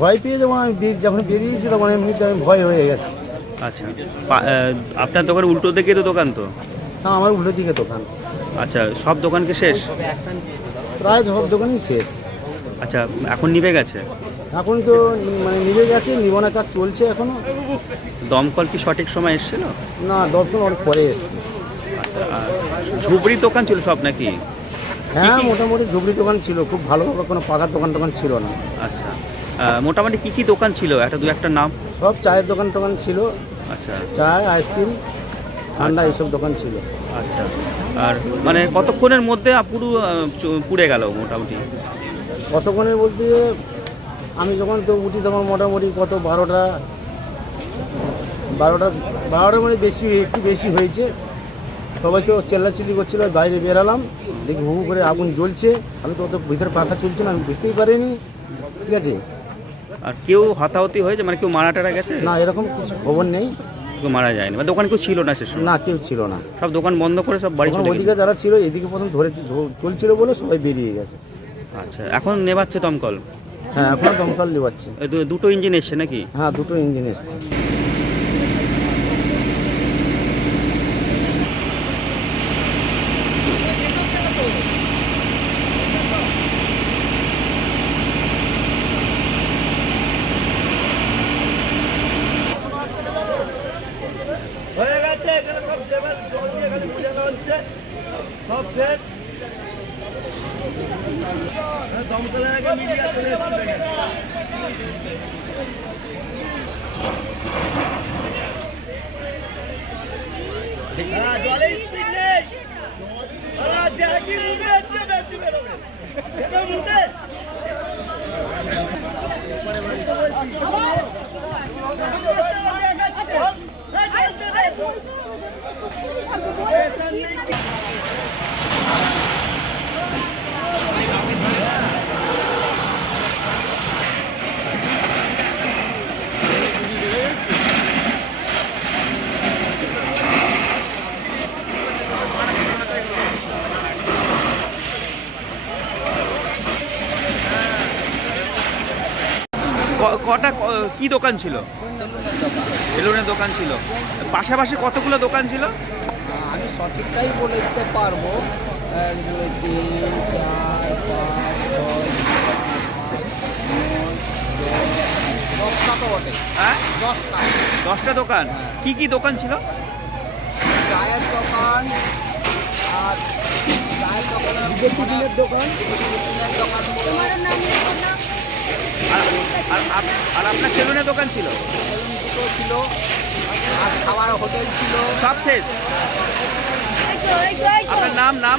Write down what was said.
ভয় পেয়ে যখন আমি যখন বেরিয়েছি তখন এমনিতে আমি ভয় হয়ে গেছি। আচ্ছা, আপনার দোকান উল্টো দিকে তো দোকান তো? হ্যাঁ, আমার উল্টো দিকে দোকান। আচ্ছা, সব দোকান কি শেষ? প্রায় সব দোকানই শেষ। আচ্ছা, এখন নিভে গেছে? এখন তো মানে নিভে গেছে, নিবনের কাজ চলছে এখনো। দমকল কি সঠিক সময় এসেছিল? না, দমকল অনেক পরে এসছে। আচ্ছা, আর ঝুবড়ি দোকান ছিল সব নাকি? হ্যাঁ, মোটামুটি ঝুবড়ি দোকান ছিল, খুব ভালোভাবে কোনো পাকার দোকান ছিল না। আচ্ছা, মোটামুটি কি কি দোকান ছিল, দু একটা নাম? সব চায়ের দোকান ছিল। আচ্ছা, চায়, আইসক্রিম, ঠান্ডা এইসব দোকান ছিল। আচ্ছা, আর মানে কতক্ষণের মধ্যে পুরো পুড়ে গেল মোটামুটি? কতক্ষণের বলতে আমি যখন তো উঠি তখন মোটামুটি কত 12টা মানে বেশি, একটু বেশি হয়েছে। সবাই তো চেল্লাচিল্লি করছিল, বাইরে বেরালাম, দেখি হু করে আগুন জ্বলছে। আমি তো অত ভিতরে পাখা চলছে না, আমি বুঝতেই পারিনি। ঠিক আছে। আর কেউ হতাহতি হয়েছে, মানে কেউ মারা টারা গেছে? না, এরকম কিছু খবর নেই। কেউ মারা যায়নি, মানে দোকানে কেউ ছিল না সে সময়? না, কেউ ছিল না। সব দোকান বন্ধ করে সব বাড়ি চলে ওইদিকে গেছে? যারা ছিল এদিকে প্রথম চলছিল বলে সবাই বেরিয়ে গেছে। আচ্ছা, এখন নেভাচ্ছে দমকল? হ্যাঁ, এখন দমকল নেওয়াচ্ছে। দুটো ইঞ্জিন এসছে নাকি? হ্যাঁ, দুটো ইঞ্জিন এসছে। হয়ে গেছে, এখানে সব জল দিয়ে খালি বোঝানো হচ্ছে, সব শেষ। দমকলের আগে মিডিয়া চলে এসেছে। হ্যাঁ, জলের স্পিড নেই। একই মুখে হচ্ছে, বেশি বেরোবে মুখে। কটা কি দোকান ছিল? সেলুনের দোকান ছিল। পাশাপাশি কতগুলো দোকান ছিল? আমি সঠিকটাই বলে দিতে পারবো। 1 2 3 4 5 6 10টা তো বটে। হ্যাঁ, 10টা 10টা দোকান। কি কি দোকান ছিল? চায়ের দোকান, আর চায়ের দোকানের দোকান, টিফিনের দোকান বলো। আর আপনার সেলুনের দোকান ছিল? সেলুন দুটো ছিল, আর খাবার হোটেল ছিল। সব শেষ? আপনার নাম?